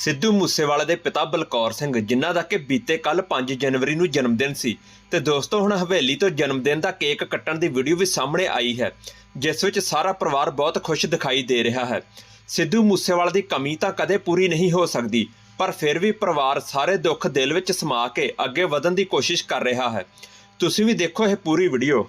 ਸਿੱਧੂ ਮੂਸੇਵਾਲੇ ਦੇ ਪਿਤਾ ਬਲਕੌਰ ਸਿੰਘ, ਜਿਨ੍ਹਾਂ ਦਾ ਕਿ ਬੀਤੇ ਕੱਲ 5 ਜਨਵਰੀ ਨੂੰ ਜਨਮ ਦਿਨ ਸੀ। ਤੇ ਦੋਸਤੋ, ਹੁਣ ਹਵੇਲੀ ਤੋਂ ਜਨਮ ਦਿਨ ਦਾ ਕੇਕ ਕੱਟਣ ਦੀ ਵੀਡੀਓ ਵੀ ਸਾਹਮਣੇ ਆਈ ਹੈ, ਜਿਸ ਵਿੱਚ ਸਾਰਾ ਪਰਿਵਾਰ ਬਹੁਤ ਖੁਸ਼ ਦਿਖਾਈ ਦੇ ਰਿਹਾ ਹੈ। ਸਿੱਧੂ ਮੂਸੇਵਾਲੇ ਦੀ ਕਮੀ ਤਾਂ ਕਦੇ ਪੂਰੀ ਨਹੀਂ ਹੋ ਸਕਦੀ, ਪਰ ਫਿਰ ਵੀ ਪਰਿਵਾਰ ਸਾਰੇ ਦੁੱਖ ਦਿਲ ਵਿੱਚ ਸਮਾ ਕੇ ਅੱਗੇ ਵਧਣ ਦੀ ਕੋਸ਼ਿਸ਼ ਕਰ ਰਿਹਾ ਹੈ। ਤੁਸੀਂ ਵੀ ਦੇਖੋ ਇਹ ਪੂਰੀ ਵੀਡੀਓ।